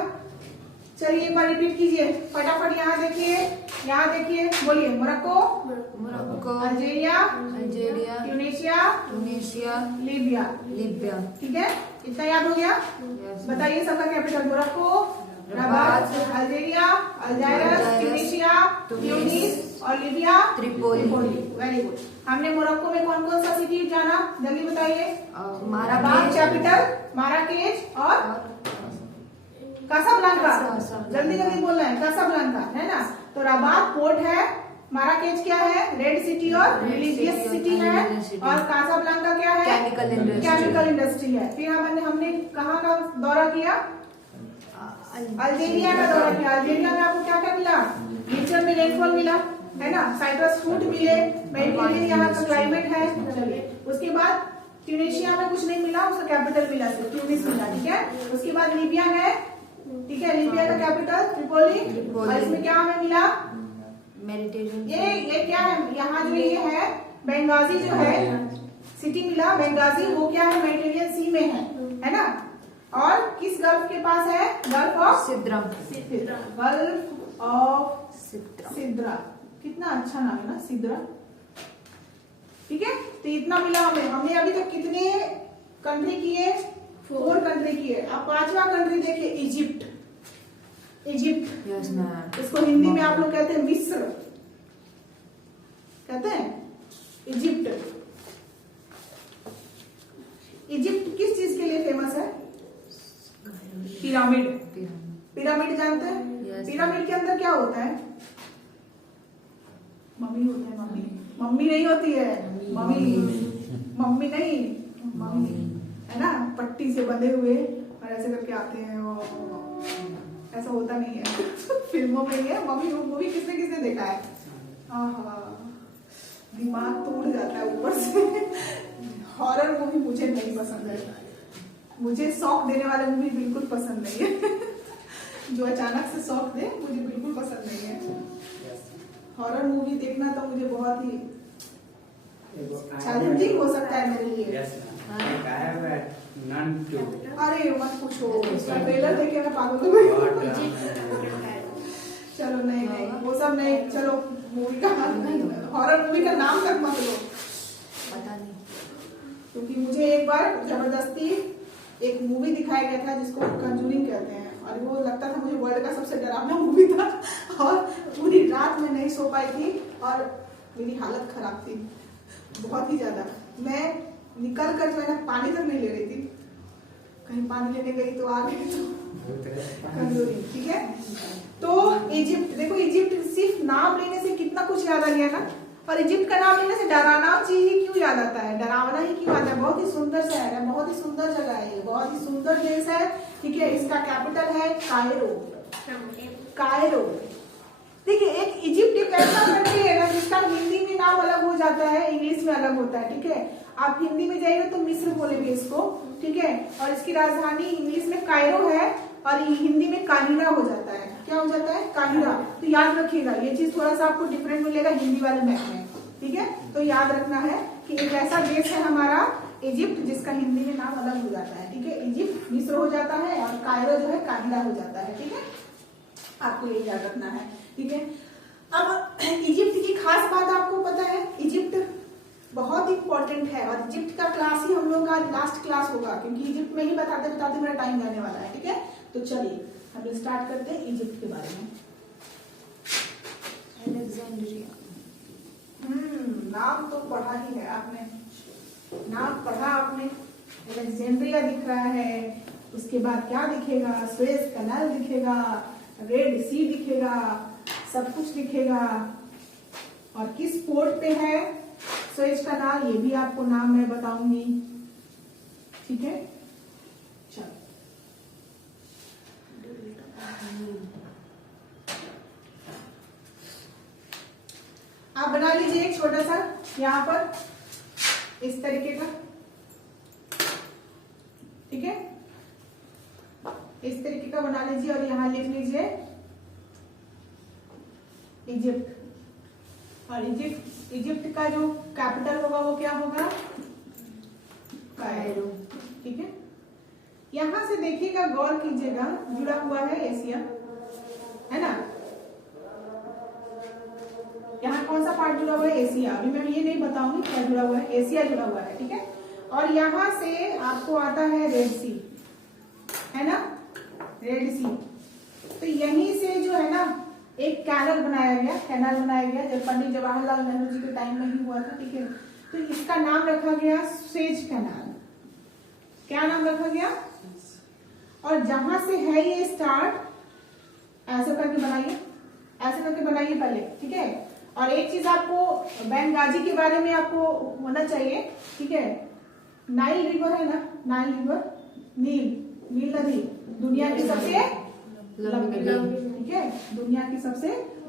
चलिए एक बार रिपीट कीजिए फटाफट। यहाँ देखिए, यहाँ देखिए, बोलिए। Morocco, Algeria, Tunisia, Libya. ठीक है, इतना याद हो गया? बताइए सबका capital. Morocco, Rabat, Algeria, Algiers, Tunisia, Tunis और लीबिया ट्रिपोली। Very good. हमने मोरक्को में कौन कौन सा सिटी जाना, जल्दी बताइए। रबात कैपिटल, माराकेच और कासाब्लांका। जल्दी जल्दी बोलना है, कासाब्लांका है ना? तो रबात पोर्ट है, माराकेच क्या है? रेड सिटी और रिलीजियस सिटी है, और कासाब्लांका क्या है? केमिकल इंडस्ट्री है। फिर हमने कहाँ का दौरा किया? अल्जीरिया का दौरा किया। अल्जीरिया में आपको क्या क्या मिला? नेचर में रेनफॉल मिला है ना, साइट्रस फ्रूट मिले, मेडिटेरियन यहाँ का क्लाइमेट है। चलिए, उसके बाद ट्यूनीशिया में कुछ नहीं मिला, उसका कैपिटल मिला, ट्यूनिस मिला। ठीक है, उसके बाद लीबिया है, ठीक है, लीबिया का कैपिटल ट्रिपोली, और इसमें क्या हमें मिला? मेडिटेरियन। ये क्या है? यहाँ जो ये है बेंगाजी जो है सिटी मिला, बेंगाजी, वो क्या है? मेडिटेरियन सी में है ना? और किस गल्फ के पास है? Gulf of Sidra. Gulf of Sidra. कितना अच्छा नाम है ना, सिद्रा। ठीक है, तो इतना मिला हमें। हमने अभी तक कितने कंट्री किए? 4 कंट्री किए। अब 5वां कंट्री देखिए, इजिप्ट। Egypt, yes ma'am. इसको हिंदी में आप लोग कहते हैं मिस्र, कहते हैं इजिप्ट। इजिप्ट किस चीज के लिए फेमस है? पिरामिड। पिरामिड जानते हैं? पिरामिड के अंदर क्या होता है? मम्मी होता है। मम्मी नहीं होती है, मम्मी नहीं, मम्मी है ना, पट्टी से बंधे हुए और ऐसे करके आते हैं, ऐसा होता नहीं है फिल्मों में ही है। मम्मी मूवी किसने देखा है? दिमाग टूट जाता है ऊपर से हॉरर मूवी मुझे नहीं पसंद है, मुझे शौक देने वाले मूवी बिल्कुल पसंद नहीं है जो अचानक से शौक दे, मुझे बिल्कुल पसंद नहीं है। हॉरर मूवी देखना तो मुझे बहुत ही चैलेंजिंग हो सकता है मेरे लिए। अरे मत पूछो, उसका ट्रेलर देखे मैं पागल हो गई। चलो नहीं, वो सब नहीं, चलो मूवी का हॉरर मूवी का नाम तक मत लो। पता नहीं। क्योंकि मुझे एक बार जबरदस्ती एक मूवी दिखाया गया था जिसको कंजूरिंग कहते हैं, और वो लगता था मुझे वर्ल्ड का सबसे डरावना मूवी था, और पूरी रात में नहीं सो पाई थी और मेरी हालत खराब थी बहुत ही ज्यादा। मैं निकल कर जो है ना पानी तक नहीं ले रही थी, कहीं पानी लेने गई तो आ गई तो कंजूरिंग। ठीक है, तो इजिप्ट देखो, इजिप्ट सिर्फ नाम लेने से कितना कुछ याद आ गया ना। और इजिप्ट का नाम लेने से डरावना चीज ही क्यों याद आता है, डरावना ही क्यों आता है। बहुत ही सुंदर शहर है, बहुत ही सुंदर जगह है, बहुत ही सुंदर देश है। ठीक है, इसका कैपिटल है कायरो। कायरो, देखिए एक इजिप्ट एक ऐसा कंट्री है ना जिसका हिंदी में नाम अलग हो जाता है, इंग्लिश में अलग होता है। ठीक है, आप हिंदी में जाइएगा तो मिस्र बोलेंगे इसको। ठीक है, और इसकी राजधानी इंग्लिश में कायरो है और हिंदी में काहिरा हो जाता है। क्या हो जाता है, काहिरा। तो याद रखिएगा, ये चीज थोड़ा सा आपको डिफरेंट मिलेगा हिंदी वाले मैप में। ठीक है, तो याद रखना है कि एक ऐसा देश है हमारा इजिप्ट जिसका हिंदी में नाम अलग हो जाता है। ठीक है, इजिप्ट मिस्र हो जाता है और कायरो जो है काहिरा हो जाता है। ठीक है, आपको ये याद रखना है। ठीक है, अब इजिप्ट की खास बात आपको पता है, इजिप्ट बहुत इंपॉर्टेंट है और इजिप्ट का क्लास ही हम लोग का लास्ट क्लास होगा, क्योंकि इजिप्ट में ही बताते बताते मेरा टाइम जाने वाला है। ठीक है, तो चलिए हम लोग स्टार्ट करते हैं इजिप्ट के बारे में। अलेक्जेंड्रिया। नाम तो पढ़ा ही है आपने, नाम पढ़ा आपने। अलेक्जेंड्रिया दिख रहा है, उसके बाद क्या दिखेगा, सुएज कनाल दिखेगा, रेड सी दिखेगा, सब कुछ दिखेगा। और किस पोर्ट पे है सुएज कनाल, ये भी आपको नाम मैं बताऊंगी। ठीक है, चलो आप बना लीजिए एक छोटा सा यहाँ पर इस तरीके का। ठीक है, इस तरीके का बना लीजिए और यहाँ लिख लीजिए इजिप्ट। और इजिप्ट का जो कैपिटल होगा वो क्या होगा, कायरो। ठीक है, यहां से देखिएगा, गौर कीजिएगा, जुड़ा हुआ है एशिया, है ना। यहाँ कौन सा पार्ट जुड़ा हुआ है, एशिया। अभी मैं ये नहीं बताऊंगी क्या जुड़ा हुआ है, एशिया जुड़ा हुआ है। ठीक है, और यहाँ से आपको आता है रेड सी, है ना, रेड सी। तो यहीं से जो है ना एक कैनल बनाया गया, जब पंडित जवाहरलाल नेहरू जी के टाइम में ही हुआ था। ठीक है, तो इसका नाम रखा गया सुएज कैनाल। क्या नाम रखा गया, और जहां से है ये स्टार्ट, ऐसे करके बनाइए, ऐसे करके बनाइए पहले। ठीक है, और एक चीज आपको बेंगाजी के बारे में आपको होना चाहिए। ठीक है, नाइल रिवर है ना, नाइल रिवर, नील नदी दुनिया की सबसे लंबी नदी। ठीक है, दुनिया की सबसे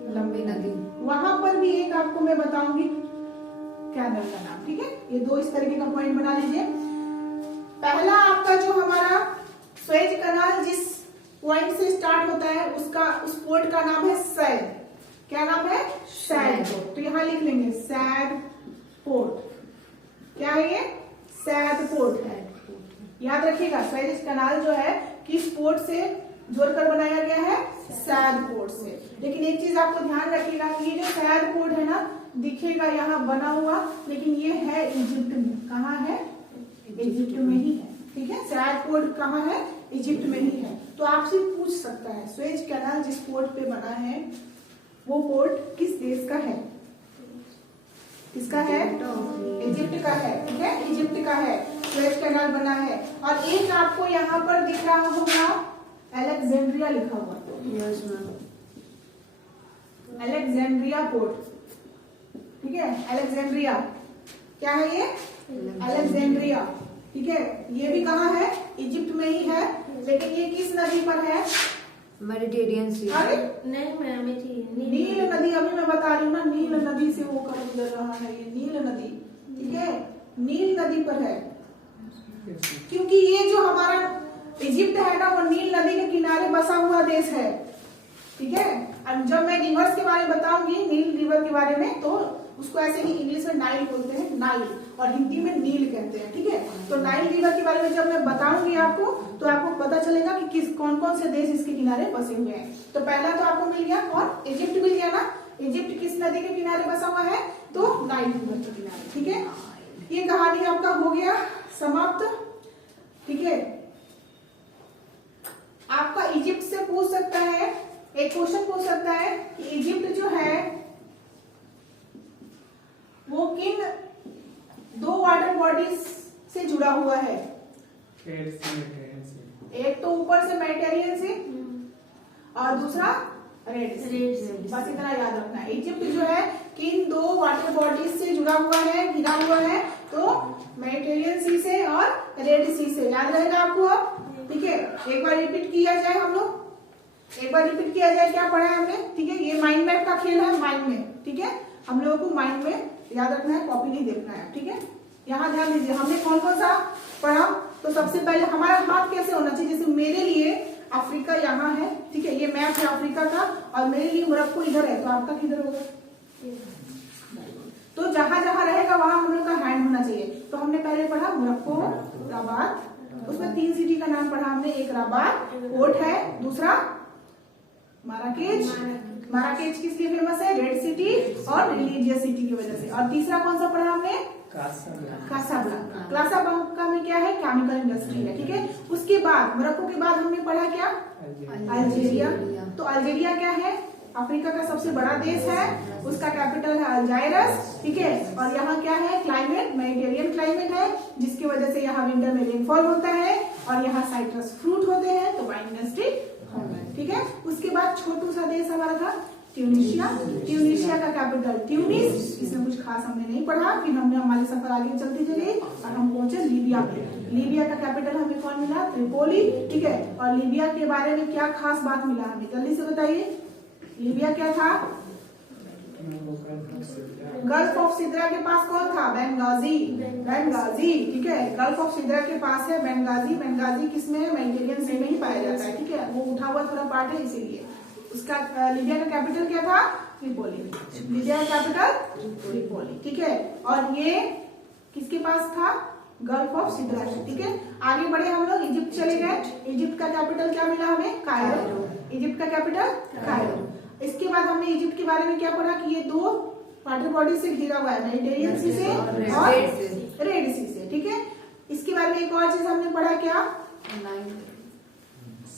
लंबी नदी, वहां पर भी एक आपको मैं बताऊंगी कैनल का नाम। ठीक है, ये दो इस तरीके का पॉइंट बना लीजिए। पहला आपका जो हमारा सुएज कनाल जिस पॉइंट से स्टार्ट होता है उस पोर्ट का नाम है सैद। क्या नाम है, सैद पोर्ट। तो यहाँ लिख लेंगे सैद पोर्ट। क्या है ये, सैद पोर्ट है। याद रखिएगा, सुएज कनाल जो है किस पोर्ट से जोड़कर बनाया गया है, सैद पोर्ट से। लेकिन एक चीज आपको ध्यान रखिएगा कि ये जो सैद पोर्ट है ना, दिखेगा यहाँ बना हुआ, लेकिन ये है इजिप्ट में। कहाँ है, इजिप्ट में ही है। ठीक है, सैद पोर्ट कहाँ है, इजिप्ट में ही है। तो आपसे पूछ सकता है सुएज कैनाल जिस पोर्ट पे बना है वो पोर्ट किस देश का है, किसका है, इजिप्ट का है। ठीक है, इजिप्ट का है, सुएज कैनाल बना है। और एक आपको यहाँ पर दिख रहा होगा अलेक्जेंड्रिया लिखा हुआ, अलेक्जेंड्रिया पोर्ट। ठीक है, अलेक्जेंड्रिया क्या है ये, अलेक्जेंड्रिया। ठीक है, ये भी कहाँ है, इजिप्ट में ही है, लेकिन ये किस नदी पर है, मेडिटेरियन सी। अरे नहीं मैम, नील नदी, अभी मैं बता रही हूँ ना, नील नदी से होकर गुजर रहा है ये नील नदी। ठीक है, नील नदी पर है, क्योंकि ये जो हमारा इजिप्ट है ना वो नील नदी के किनारे बसा हुआ देश है। ठीक है, और जब मैं रिवर्स के बारे में बताऊंगी, नील रिवर के बारे में, तो उसको ऐसे ही इंग्लिश में नाइल बोलते हैं, नाइल, और हिंदी में नील कहते हैं। ठीक है, तो नाइल रिवर के बारे में जब मैं बताऊंगी आपको, तो आपको पता चलेगा कि कौन कौन से देश इसके किनारे बसे हुए हैं। तो पहला तो आपको मिल गया, और इजिप्ट मिल गया ना। इजिप्ट किस नदी के किनारे बसा हुआ है, तो नाइल रिवर के किनारे। ठीक है, ये कहानी आपका हो गया समाप्त। ठीक है, आपका इजिप्ट से पूछ सकता है, एक क्वेश्चन पूछ सकता है कि इजिप्ट जो है वो किन दो वाटर बॉडीज से जुड़ा हुआ है? एक तो ऊपर से मेडिटेरियन से और दूसरा रेड सी। बस इतना याद रखना है। इजिप्ट जो है किन दो वाटर बॉडीज से जुड़ा हुआ है, घिरा हुआ है? तो मेडिटेरियन सी से और रेड सी से। याद रहेगा आपको अब? ठीक है, एक बार रिपीट किया जाए, हम लोग एक बार रिपीट किया जाए क्या पढ़ा है हमने। ठीक है, ये माइंड मैप का खेल है, माइंड में। ठीक है, हम लोगों को माइंड में याद रखना है, कॉपी नहीं देखना है। ठीक है, यहाँ ध्यान दीजिए, हमने कौन कौन सा पढ़ा। तो सबसे पहले हमारा हाथ कैसे होना चाहिए? जैसे मेरे लिए अफ्रीका यहाँ है, ठीक है, ये मैप है अफ्रीका का, और मेरे लिए मोरक्को इधर है, तो आपका किधर होगा? तो जहां जहां रहेगा वहां हम लोग का हैंड होना चाहिए। तो हमने पहले पढ़ा मोरक्को, रबात, उसमें 3 सिटी का नाम पढ़ा हमने। एक रबात पोर्ट है, दूसरा माराकेच। माराकेच किस लिए फेमस है? रेड सिटी और रिलीजियस सिटी की वजह से। और तीसरा कौन सा पढ़ा हमने? कासाब्लांका। कासाब्लांका में क्या है? केमिकल इंडस्ट्री है। ठीक है, उसके बाद मोरक्को के बाद हमने पढ़ा क्या? अल्जीरिया। तो अल्जीरिया क्या है? अफ्रीका का सबसे बड़ा देश है, उसका कैपिटल है अल्जायरस। ठीक है, और यहाँ क्या है? क्लाइमेट मेडिटेरियन क्लाइमेट है, जिसकी वजह से यहाँ विंटर में रेनफॉल होता है और यहाँ साइट्रस फ्रूट होते हैं, तो वाइन इंडस्ट्री होगा। ठीक है, उसके बाद छोटू सा देश हमारा था ट्यूनिशिया। ट्यूनिशिया का कैपिटल ट्यूनिस। इसमें कुछ खास हमने नहीं पढ़ा। फिर हमने हमारे सफर आगे चलती चली और हम पहुंचे लीबिया में। लीबिया का कैपिटल हमें कौन मिला? त्रिपोली। ठीक है, और लीबिया के बारे में क्या खास बात मिला हमें? जल्दी से बताइए, लीबिया क्या था? गल्फ ऑफ सिद्रा के पास कौन था? बेंगाजी। बेंगाजी, ठीक है, गल्फ ऑफ सिद्रा के पास है बेंगाजी। बेंगाजी किसमें है? मेडिटेरियन सी में ही पाया जाता है। ठीक है, वो उठा हुआ थोड़ा पार्ट है, इसीलिए उसका लीबिया का कैपिटल क्या था? ट्रिपोली। लीबिया का कैपिटल ट्रिपोली। ठीक है, और ये किसके पास था? Gulf of Sidra. ठीक है, आगे बढ़े हम लोग, इजिप्ट चले गए। इजिप्ट का कैपिटल क्या मिला हमें? कायरो। इजिप्ट का कैपिटल कायरो। इसके बाद हमने इजिप्ट के बारे में क्या पढ़ा कि ये दो वाटर बॉडी से घिरा हुआ है, मेडिटेरियन सी से और रेड सी से। ठीक है, इसके बारे में एक और चीज हमने पढ़ा क्या?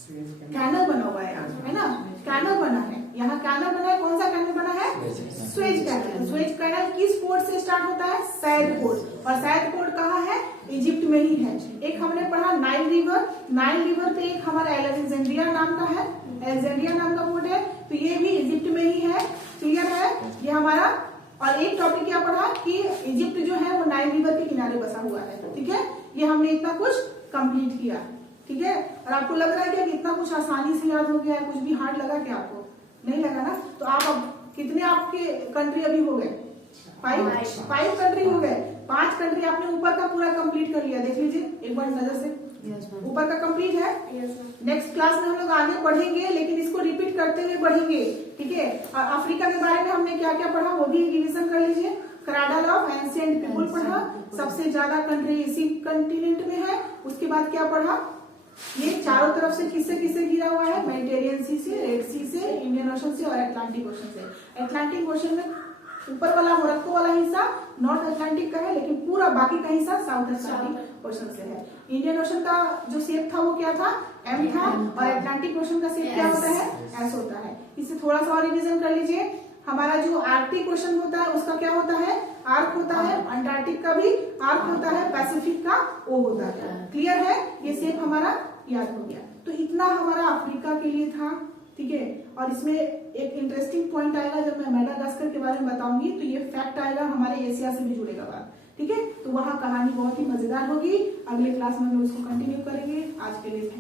कैनल बना हुआ है यहाँ, है ना? कैनल बना है, यहाँ कैनल बना है। कौन सा कैनल बना है? Suez canal. स्वेज कैनल किस पोर्ट से स्टार्ट होता है? Said port. और सैद पोर्ट कहाँ है? इजिप्ट में ही है। एक हमने पढ़ा नाइल रिवर। नाइल रिवर पे एक हमारा अलेक्जेंड्रिया नाम का है, अलेक्जेंड्रिया नाम का पोर्ट है, तो ये भी इजिप्ट में ही है। क्लियर है ये हमारा। और एक टॉपिक क्या पढ़ा कि इजिप्ट जो है वो नाइल रिवर के किनारे बसा हुआ है। ठीक है, ये हमने इतना कुछ कंप्लीट किया। ठीक है, और आपको लग रहा है क्या कि इतना कुछ आसानी से याद हो गया है? कुछ भी हार्ड लगा क्या आपको? नहीं लगा ना? तो आप अब कितने आपके कंट्री अभी हो गए? 5 कंट्री हो गए। 5 कंट्री आपने ऊपर का पूरा कंप्लीट कर लिया। देख लीजिए एक बार नजर से, ऊपर का कंप्लीट है। नेक्स्ट क्लास में हम लोग आगे बढ़ेंगे, लेकिन इसको रिपीट करते हुए बढ़ेंगे। ठीक है, और अफ्रीका के बारे में हमने क्या क्या पढ़ा वो भी रिवीजन कर लीजिए। क्राडल ऑफ एंशिएंट पीपल पढ़ा, सबसे ज्यादा कंट्री इसी कंटिनेंट में है। उसके बाद क्या पढ़ा? ये चारों तरफ से किससे घिरा हुआ है? मेडिटेरियन सी से, रेड सी से, इंडियन ओशन से और अटलांटिक ओशन से। अटलांटिक ओशन में ऊपर वाला मोरक्को वाला हिस्सा नॉर्थ अटलांटिक का है, लेकिन पूरा बाकी का हिस्सा साउथ अटलांटिक ओशन से है। इंडियन ओशन का जो शेप था वो क्या था? एम था, और अटलांटिक ओशन का शेप क्या होता है? एस होता है। इसे थोड़ा सा और रिविजन कर लीजिए। हमारा जो आर्कटिक ओशन होता है उसका क्या होता है? आर्क होता है। अंटार्कटिक का भी आर्क होता है। पैसिफिक का ओ होता है। क्लियर है? ये शेप हमारा याद हो गया। तो इतना हमारा अफ्रीका के लिए था। ठीक है, और इसमें एक इंटरेस्टिंग पॉइंट आएगा जब मैं मेडागास्कर के बारे में बताऊंगी, तो ये फैक्ट आएगा हमारे एशिया से भी जुड़ेगा बात। ठीक है, तो वहां कहानी बहुत ही मजेदार होगी। अगले क्लास में हम लोग इसको कंटिन्यू करेंगे। आज के लिए